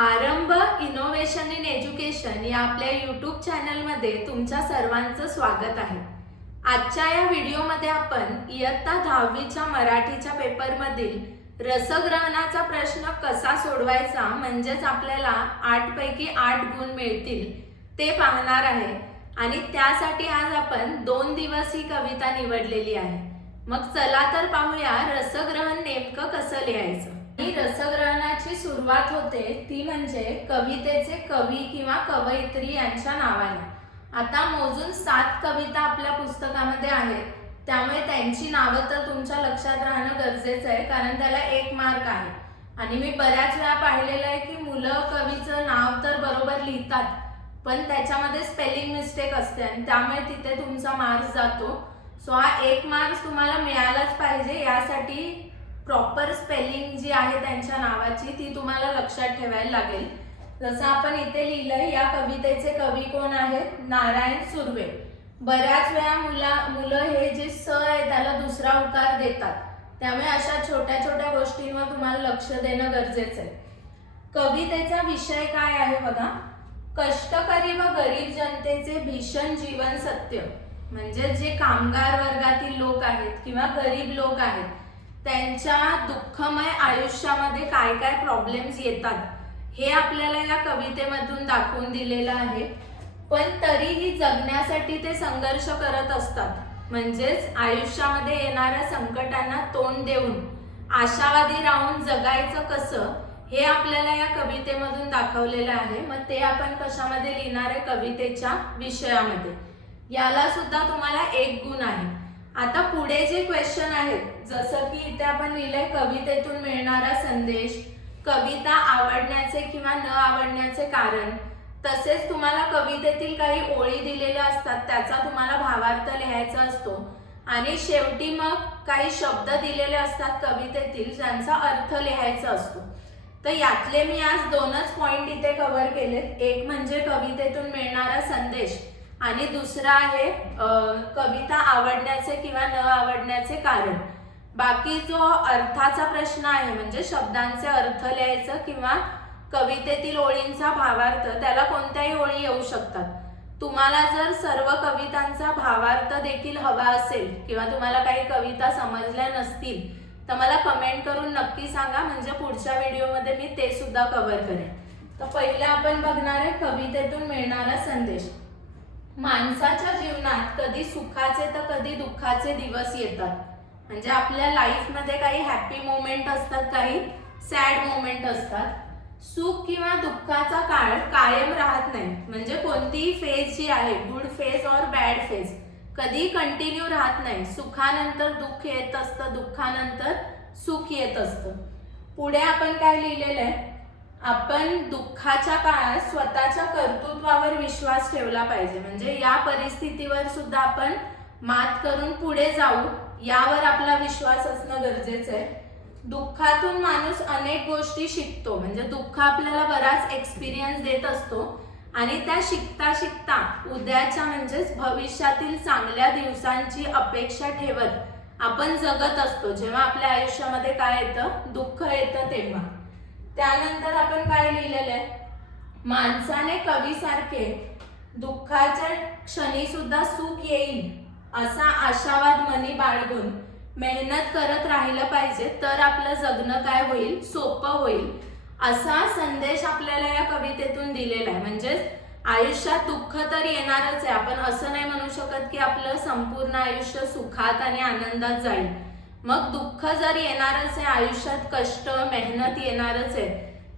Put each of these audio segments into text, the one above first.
आरंभ innovation in education या आपल्या यूट्यूब चॅनलमध्ये तुमच्या सर्वांचं स्वागत आहे। आजच्या या व्हिडिओमध्ये आपण इयत्ता 10वीच्या मराठीच्या पेपरमधील रसग्रहणाचा प्रश्न कसा सोडवायचा म्हणजेच आपल्याला 8 पैकी 8 गुण मिळतील ते पाहणार आहे आणि त्यासाठी आज आपण 2 दिवस ही कविता निवडलेली आहे। मग चला तर पाहूया रसग्रहण नेमकं कसं लिहायचं। ही रसग्रहणाची सुरुवात होते ती म्हणजे कवितेचे कवी किंवा कवयित्री यांच्या नावाने। आता मोजून 7 कविता आपल्या पुस्तकामध्ये आहेत, त्यामुळे त्यांची नावं तर तुमच्या लक्षात राहणं गरजेचं आहे कारण त्याला 1 मार्क आहे। आणि मी बऱ्याच वेळा पाहिलेलं आहे की मुलं कवीचं नाव तर बरोबर लिहितात पण त्याच्यामध्ये स्पेलिंग मिस्टेक असते आणि त्यामुळे तिथे तुमचा मार्क्स जातो। सो हा 1 मार्क्स तुम्हाला मिळालाच पाहिजे, यासाठी प्रॉपर स्पेलिंग जी आहे त्यांच्या नावाची ती तुम्हाला लक्षात ठेवायला लागेल। जसं आपण इथे लिहिलंय, या कवितेचे कवी कोण आहेत? नारायण सुर्वे। बऱ्याच वेळा मुलं हे जे स आहे त्याला दुसरा उकार देतात, त्यामुळे अशा छोट्या छोट्या गोष्टींवर तुम्हाला लक्ष देणं गरजेचं आहे। कवितेचा विषय काय आहे बघा, कष्टकरी व गरीब जनतेचे भीषण जीवन सत्य, म्हणजे जे कामगार वर्गातील लोक आहेत किंवा गरीब लोक आहेत त्यांच्या दुःखमय आयुष्यामध्ये काय काय प्रॉब्लेम्स येतात हे आपल्याला या कवितेमधून दाखवून दिलेलं आहे। पण तरीही जगण्यासाठी ते संघर्ष करत असतात, म्हणजेच आयुष्यामध्ये येणाऱ्या संकटांना तोंड देऊन आशावादी राहून जगायचं कसं हे आपल्याला या कवितेमधून दाखवलेलं आहे। मग ते आपण कशामध्ये लिहिणार आहे? कवितेच्या विषयामध्ये। याला सुद्धा तुम्हाला 1 गुण आहे। आता पुढे जे क्वेश्चन आहेत, जसं की इथे आपण लिहिलंय कवितेतून मिळणारा संदेश, कविता आवडण्याचे किंवा न आवडण्याचे कारण, तसेच तुम्हाला कवितेतील काही ओळी दिलेल्या असतात त्याचा तुम्हाला भावार्थ लिहायचा असतो आणि शेवटी मग काही शब्द दिलेले असतात कवितेतील ज्यांचा अर्थ लिहायचा असतो। तर यातले मी आज 2च पॉइंट इथे कव्हर केलेत। एक म्हणजे कवितेतून मिळणारा संदेश आणि दुसरा आहे कविता आवडण्याचे किंवा न आवडण्याचे कारण। बाकी जो अर्थाचा प्रश्न आहे म्हणजे शब्दांचे अर्थ लिहायचं किंवा कवितेतील ओळींचा भावार्थ, त्याला कोणत्याही ओळी येऊ शकतात। तुम्हाला जर सर्व कवितांचा भावार्थ देखील हवा असेल किंवा तुम्हाला काही कविता समजल्या नसतील तर मला कमेंट करून नक्की सांगा, म्हणजे पुढच्या व्हिडिओमध्ये मी ते सुद्धा कव्हर करेन। तर पहिले आपण बघणार आहे कवितेतून मिळणारा संदेश। माणसाच्या जीवनात कधी सुखाचे तर कधी दुःखाचे दिवस येतात, म्हणजे आपल्या लाईफ मध्ये काही हॅपी मोमेंट असतात, काही सॅड मोमेंट असतात। सुख किंवा दुःखाचा काळ कायम राहत नाही, म्हणजे कोणतीही फेज जी आहे, गुड फेज और बॅड फेज, कधी कंटिन्यू राहत नाही। सुखानंतर दुःख येत असतं, दुःखानंतर सुख येत असतं। पुढे आपण काय लिहिलेलं आहे, आपण दुःखाच्या काळात स्वतःच्या कर्तृत्वावर विश्वास ठेवला पाहिजे, म्हणजे या परिस्थितीवर सुद्धा आपण मात करून पुढे जाऊ यावर आपला विश्वास असणं गरजेचं आहे। दुःखातून माणूस अनेक गोष्टी शिकतो, म्हणजे दुःख आपल्याला बराच एक्सपिरियन्स देत असतो आणि त्या शिकता शिकता उद्याच्या म्हणजेच भविष्यातील चांगल्या दिवसांची अपेक्षा ठेवत आपण जगत असतो। जेव्हा आपल्या आयुष्यामध्ये काय येतं, दुःख येतं तेव्हा। त्यानंतर आपण काय लिहिलेलं आहे, माणसाने कवीसारखे दुःखाच्या क्षणी सुद्धा सुख येईल असा आशावाद मनी बाळगून मेहनत करत राहिलं पाहिजे, तर आपलं जगणं काय होईल, सोपं होईल, असा संदेश आपल्याला या कवितेतून दिलेला आहे। म्हणजेच आयुष्यात दुःख तर येणारच आहे, आपण असं नाही म्हणू शकत की आपलं संपूर्ण आयुष्य सुखात आणि आनंदात जाईल। मग दुःख जर येणारच आहे आयुष्यात, कष्ट मेहनत येणारच आहे,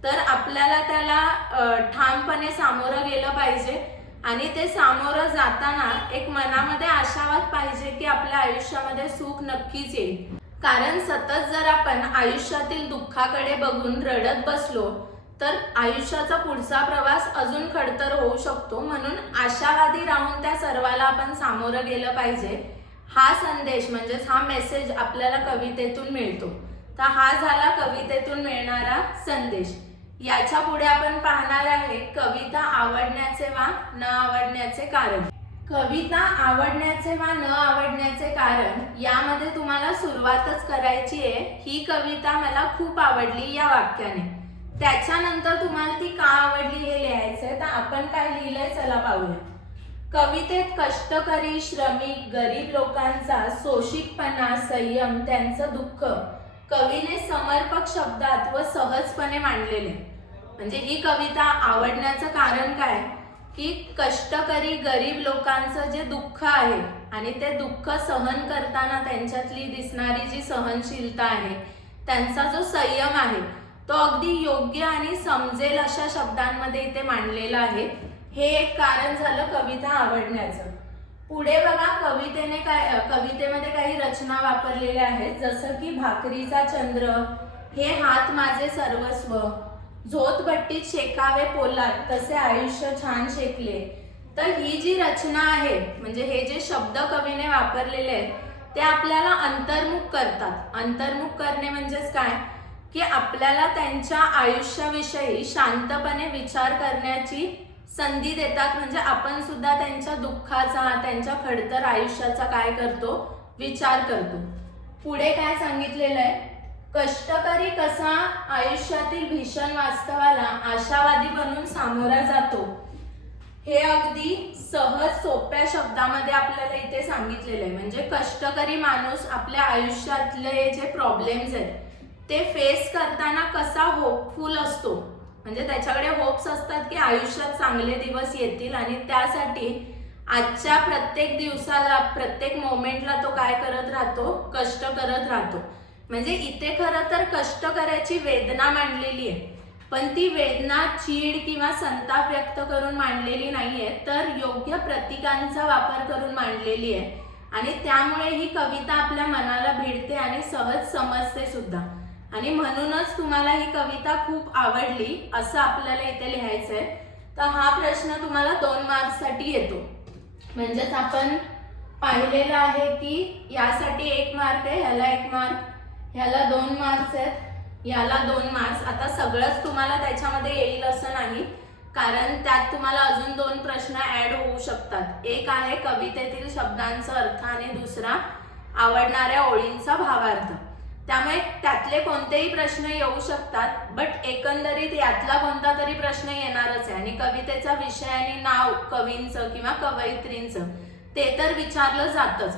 तर आपल्याला त्याला ठामपणे सामोरं गेलं पाहिजे आणि ते सामोरं जाताना एक मनामध्ये आशावाद पाहिजे की आपल्या आयुष्यामध्ये सुख नक्कीच येईल। कारण सतत जर आपण आयुष्यातील दुःखाकडे बघून रडत बसलो तर आयुष्याचा पुढचा प्रवास अजून खडतर होऊ शकतो, म्हणून आशावादी राहून त्या सर्वाला आपण सामोरं गेलं पाहिजे। हा संदेश म्हणजेच हा मेसेज आपल्याला कवितेतून मिळतो। तर हा झाला कवितेतून मिळणारा संदेश। याच्या पुढे आपण पाहणार आहे कविता आवडण्याचे वा न आवडण्याचे कारण। कविता आवडण्याचे वा न आवडण्याचे कारण यामध्ये तुम्हाला सुरुवातच करायची आहे, ही कविता मला खूप आवडली या वाक्याने। त्याच्यानंतर तुम्हाला ती आपण काय लिहिलंय चला पाहूया. कवितेत कष्टकरी, श्रमिक, गरीब लोकांचा सोशिकपणा, संयम, त्यांचं दुःख कवीने समर्पक शब्दात व सहजपणे मांडलेले. म्हणजे ही कविता आवडण्याचं कारण काय की कष्टकरी गरीब लोकांचं जे दुःख आहे आणि ते दुःख सहन करताना त्यांच्यातली दिसणारी जी सहनशीलता आहे, त्यांचा जो संयम आहे तो अगदी योग्य आणि समजेल अशा शब्दांमध्ये इथे मांडलेला आहे. हे एक कारण झालं कविता आवडण्याचं. पुढे बघा कवितेमध्ये काही रचना वापरलेल्या आहेत, जसं की भाकरीचा चंद्र, हे हात माझे सर्वस्व, झोतभट्टीत शेकावे पोलाद, तसे आयुष्य छान शेकले. तर ही जी रचना आहे म्हणजे हे जे शब्द कवीने वापरलेले आहेत ते आपल्याला अंतर्मुख करतात. अंतर्मुख करणे म्हणजेच काय की आपल्याला त्यांच्या आयुष्याविषयी शांतपणे विचार करण्याची संधी देतात. म्हणजे आपण सुद्धा त्यांच्या दुःखाचा, त्यांच्या खडतर आयुष्याचा काय करतो, विचार करतो. पुढे काय सांगितलेलं आहे, कष्टकरी कसा आयुष्यातील भीषण वास्तवाला आशावादी बनून सामोरा जातो, हे अगदी सहज सोप्या शब्दामध्ये आपल्याला इथे सांगितलेलं आहे. म्हणजे कष्टकरी माणूस आपल्या आयुष्यातले जे प्रॉब्लेम्स आहेत ते फेस करताना कसा होपफुल असतो, म्हणजे त्याच्याकडे होप्स असतात की आयुष्यात चांगले दिवस येतील आणि त्यासाठी आजच्या प्रत्येक दिवसाला, प्रत्येक मोमेंटला तो काय करत राहतो, कष्ट करत राहतो. म्हणजे इथे खरं तर कष्ट करायची वेदना मांडलेली आहे, पण ती वेदना चीड किंवा संताप व्यक्त करून मांडलेली नाहीये, तर योग्य प्रतीकांचा वापर करून मांडलेली आहे. आणि त्यामुळे ही कविता आपल्या मनाला भिडते आणि सहज समजते सुद्धा. आणि म्हणूनच तुम्हाला ही कविता खूप आवडली असं आपल्याला इथे लिहायचंय. तर हा प्रश्न तुम्हाला 2 मार्क्ससाठी येतो. म्हणजेच आपण पाहिलेलं आहे की यासाठी 1 मार्क आहे, ह्याला 1 मार्क, ह्याला 2 मार्क्स आहेत, याला 2 मार्क्स. आता सगळंच तुम्हाला त्याच्यामध्ये येईल असं नाही, कारण त्यात तुम्हाला अजून 2 प्रश्न ऍड होऊ शकतात. एक आहे कवितेतील शब्दांचा अर्थ आणि दुसरा आवडणाऱ्या ओळींचा भावार्थ. त्यामुळे त्यातले कोणतेही प्रश्न येऊ शकतात, बट एकंदरीत यातला कोणता तरी प्रश्न येणारच आहे. आणि कवितेचा विषय आणि नाव कवींचं किंवा कवयित्रींचं ते तर विचारलं जातच.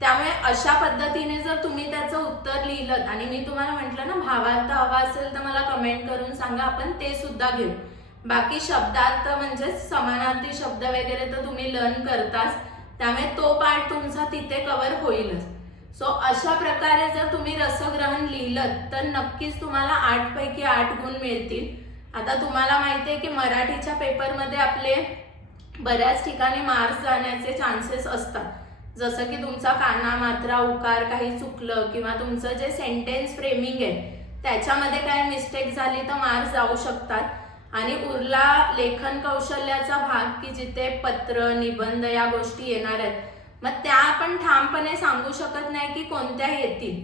त्यामुळे अशा पद्धतीने जर तुम्ही त्याचं उत्तर लिहिलं आणि मी तुम्हाला म्हटलं ना भावार्थ हवा असेल तर मला कमेंट करून सांगा, आपण ते सुद्धा घेऊ. बाकी शब्दार्थ म्हणजे समानार्थी शब्द वगैरे तर तुम्ही लर्न करताच, त्यामुळे तो पार्ट तुमचा तिथे कव्हर होईलच. सो अशा प्रकारे जर तुम्ही रसग्रहण लिहिलं तर नक्कीच तुम्हाला 8 पैकी 8 गुण मिळतील. आता तुम्हाला माहिती आहे की मराठीच्या पेपरमध्ये आपले बऱ्याच ठिकाणी मार्क्स जाण्याचे चान्सेस असतात, जसं की तुमचा काना, मात्रा, उकार काही चुकलं किंवा तुमचं जे सेंटेन्स फ्रेमिंग आहे त्याच्यामध्ये काय मिस्टेक झाली तर मार्क्स जाऊ शकतात. आणि उरला लेखन कौशल्याचा भाग की जिथे पत्र, निबंध या गोष्टी येणार आहेत, मग त्या आपण ठामपणे सांगू शकत नाही की कोणत्या येतील.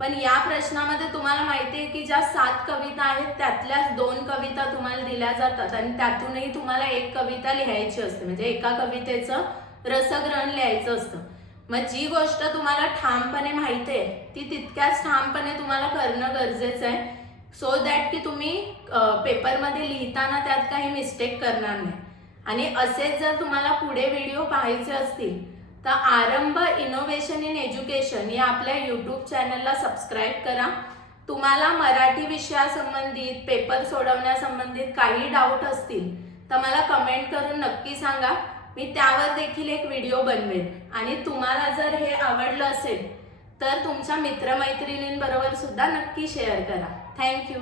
पण या प्रश्नामध्ये तुम्हाला माहिती आहे की ज्या 7 कविता आहेत त्यातल्याच 2 कविता तुम्हाला दिल्या जातात आणि त्यातूनही तुम्हाला 1 कविता लिहायची असते. म्हणजे एका कवितेचं रसग्रहण लिहायचं असतं. मग जी गोष्ट तुम्हाला ठामपणे माहिती आहे ती तितक्याच ठामपणे तुम्हाला करणं गरजेचं आहे, सो दॅट की तुम्ही पेपरमध्ये लिहिताना त्यात काही मिस्टेक करणार नाही. आणि असेच जर तुम्हाला पुढे व्हिडिओ पाहायचे असतील तर आरंभ इनोव्हेशन इन एज्युकेशन या आपल्या यूट्यूब चॅनलला सबस्क्राईब करा. तुम्हाला मराठी विषयासंबंधित, पेपर सोडवण्यासंबंधित काही डाऊट असतील तर मला कमेंट करून नक्की सांगा, मी त्यावर देखील एक व्हिडिओ बनवेन. आणि तुम्हाला जर हे आवडलं असेल तर तुमच्या मित्रमैत्रिणींबरोबर सुद्धा नक्की शेअर करा. थँक्यू.